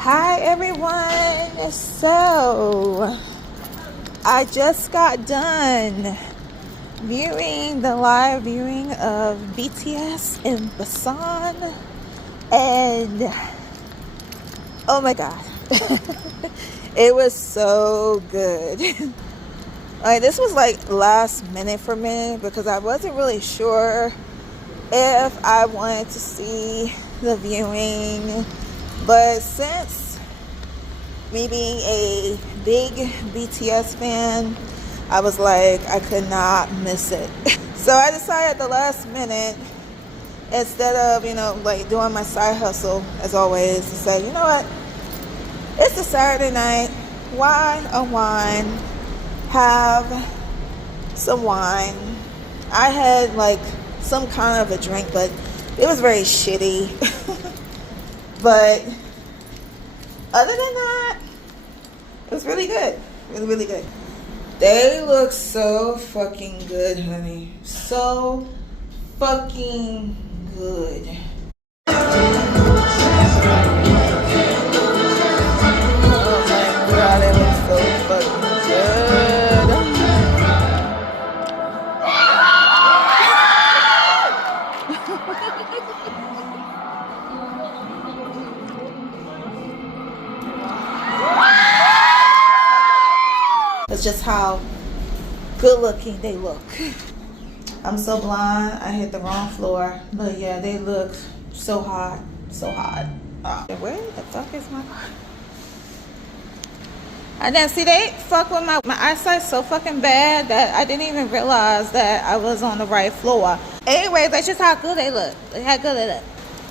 Hi everyone. So I just got done viewing the live viewing of BTS in Busan, and oh my god, it was so good. Like, this was like last minute for me because I wasn't really sure if I wanted to see the viewing, but since me being a big BTS fan, I was like, I could not miss it. So I decided at the last minute, instead of, like doing my side hustle as always, to say, you know what, it's a Saturday night, why unwind, have some wine. I had like some kind of a drink, but it was very shitty. But other than that, it was really good. Really, really good. They look so fucking good, honey. So fucking good. Oh my god, it looks so fucking good. It's just how good looking they look. I'm so blind, I hit the wrong floor. But yeah, they look so hot. So hot. Where the fuck is my car? I didn't see, they fuck with my eyesight so fucking bad that I didn't even realize that I was on the right floor. Anyways, that's just how good they look. How good they look.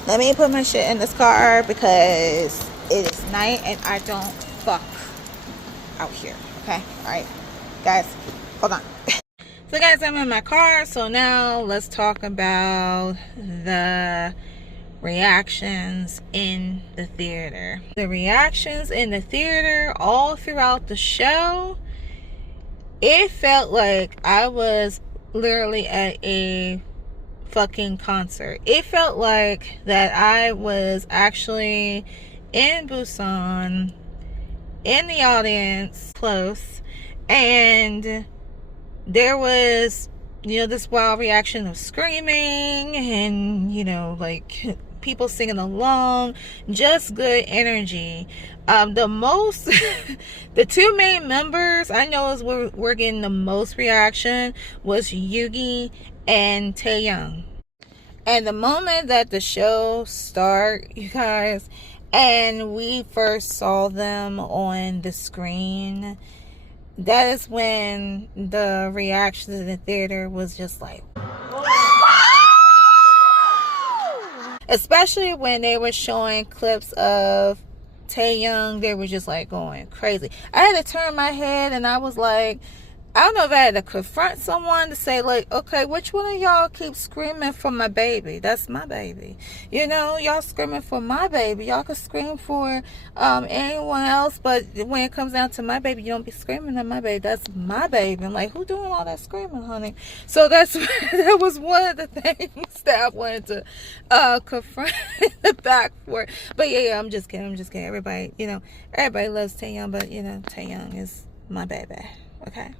Let me put my shit in this car because it is night and I don't fuck out here. Okay, all right, guys, hold on. So guys, I'm in my car, so now let's talk about the reactions in the theater. The reactions in the theater all throughout the show, it felt like I was literally at a fucking concert. It felt like that I was actually in Busan, in the audience, close, and there was, this wild reaction of screaming and, like people singing along, just good energy. The two main members I know is we're getting the most reaction was Yugi and Taeyoung. And the moment that the show started, you guys, and we first saw them on the screen, that is when the reaction in the theater was just like, especially when they were showing clips of Taeyoung, they were just like going crazy. I had to turn my head and I was like, I don't know if I had to confront someone to say, like, okay, which one of y'all keep screaming for my baby? That's my baby. Y'all screaming for my baby. Y'all can scream for anyone else, but when it comes down to my baby, you don't be screaming at my baby. That's my baby. I'm like, who doing all that screaming, honey? So that was one of the things that I wanted to confront the back for. But yeah, I'm just kidding. Everybody, everybody loves Taeyoung, but Taeyoung is my baby. Okay.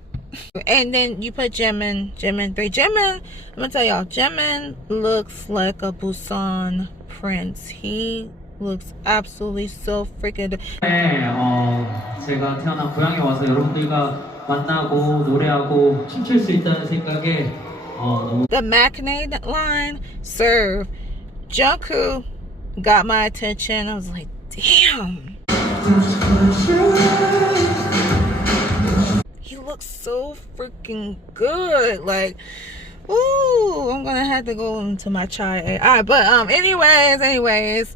And then you put Jimin 3. Jimin, I'm gonna tell y'all, Jimin looks like a Busan prince. He looks absolutely so freaking. 제가 태어난 고향에 와서 여러분들과 만나고 노래하고 춤출 수 있다는 생각에 너무. The matinee line, serve. Jungkook got my attention. I was like, damn. He looks so freaking good. Like, ooh, I'm gonna have to go into my chai AI. But anyways,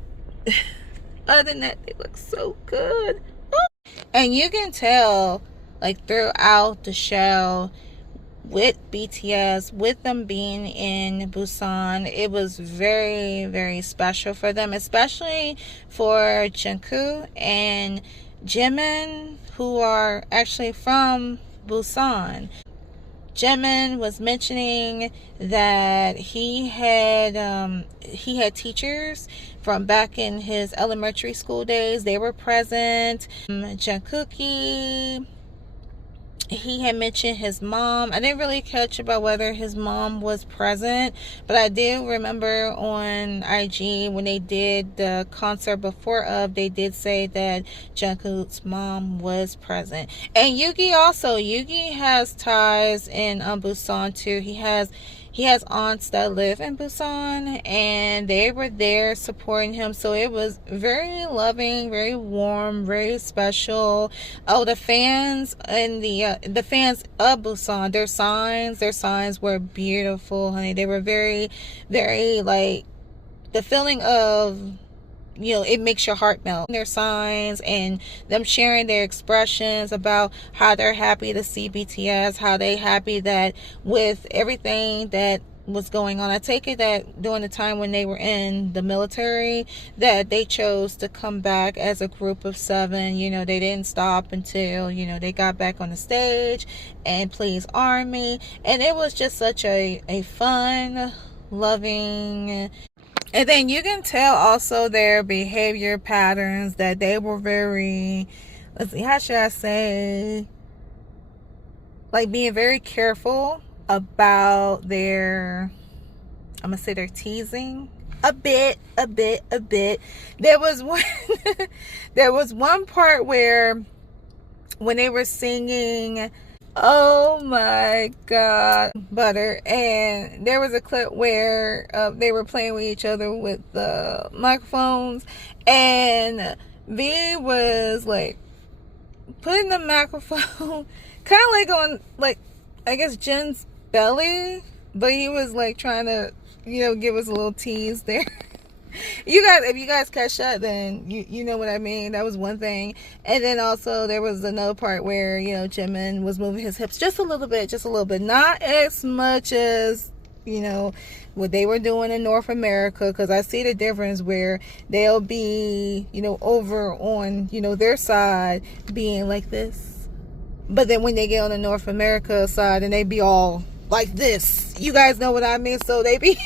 other than that, they look so good. Ooh. And you can tell, like, throughout the show with BTS, with them being in Busan, it was very, very special for them, especially for Jungkook and Jimin, who are actually from Busan. Jimin was mentioning that he had teachers from back in his elementary school days. They were present. Jungkook, he had mentioned his mom. I didn't really catch about whether his mom was present, but I do remember on IG when they did the concert before they did say that Jungkook's mom was present. And Yugi also. Yugi has ties in Busan too. He has aunts that live in Busan, and they were there supporting him. So it was very loving, very warm, very special. Oh, the fans and the fans of Busan, their signs were beautiful, honey. They were very, very, like, the feeling of, it makes your heart melt. Their signs and them sharing their expressions about how they're happy to see BTS, how they happy that with everything that was going on. I take it that during the time when they were in the military, that they chose to come back as a group of 7. They didn't stop until, they got back on the stage and please Army. And it was just such a fun, loving. And then you can tell also their behavior patterns, that they were very, let's see, how should I say, like being very careful about their, I'm gonna say their teasing a bit. There was one part where when they were singing, oh my god, Butter, and there was a clip where they were playing with each other with the microphones, and V was like putting the microphone kind of like on, like, I guess Jin's belly, but he was like trying to give us a little tease there. If you guys catch that, then you know what I mean. That was one thing. And then also there was another part where Jimin was moving his hips just a little bit, not as much as what they were doing in North America, because I see the difference where they'll be over on their side being like this, but then when they get on the North America side and they be all like this, you guys know what I mean. So they be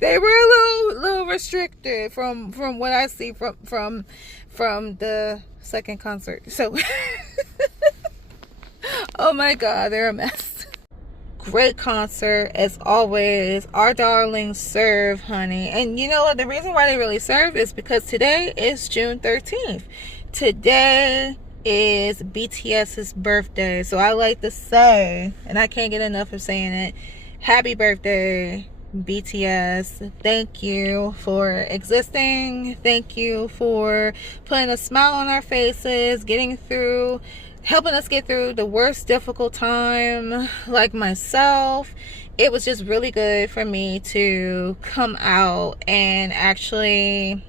they were a little restricted from what I see from the second concert. So oh my god, they're a mess. Great concert as always. Our darlings serve, honey. And you know what, the reason why they really serve is because today is June 13th. Today is BTS's birthday. So I like to say, and I can't get enough of saying it, happy birthday, BTS. Thank you for existing. Thank you for putting a smile on our faces, helping us get through the worst difficult time, like myself. It was just really good for me to come out and actually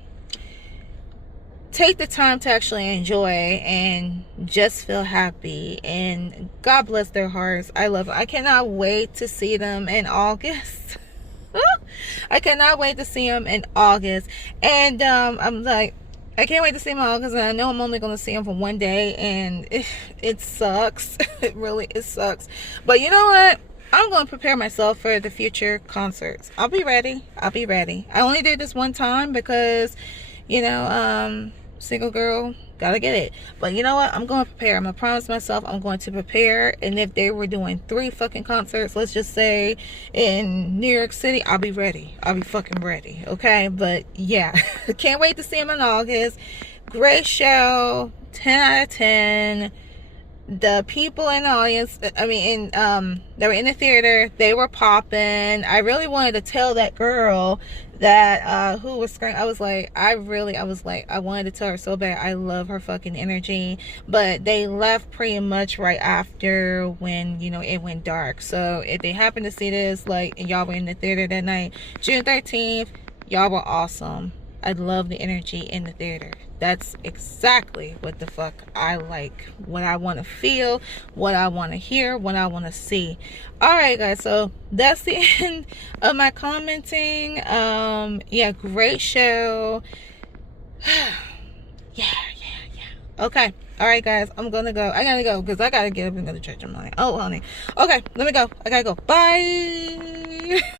take the time to actually enjoy and just feel happy. And God bless their hearts. I love them. I cannot wait to see them in August. I cannot wait to see them in August. And I'm like, I can't wait to see them in August, and I know I'm only going to see them for one day, and it sucks. It sucks. But you know what? I'm going to prepare myself for the future concerts. I'll be ready. I only did this one time because single girl, gotta get it. But you know what? I'm going to prepare. I'm going to promise myself I'm going to prepare. And if they were doing 3 fucking concerts, let's just say in New York City, I'll be ready. I'll be fucking ready. Okay? But yeah, can't wait to see them in August. Great show. 10 out of 10. The people in the audience, they were in the theater, they were popping. I really wanted to tell that girl that who was screaming. I wanted to tell her so bad. I love her fucking energy. But they left pretty much right after when it went dark. So if they happen to see this, and y'all were in the theater that night, June 13th, y'all were awesome. I love the energy in the theater. That's exactly what the fuck I like. What I want to feel, what I want to hear, what I want to see. Alright guys, so that's the end of my commenting. Yeah, great show. Yeah. Okay. All right, guys, I'm gonna go. I gotta go because I gotta get up and go to church in the morning. Oh, honey. Okay, let me go. I gotta go. Bye.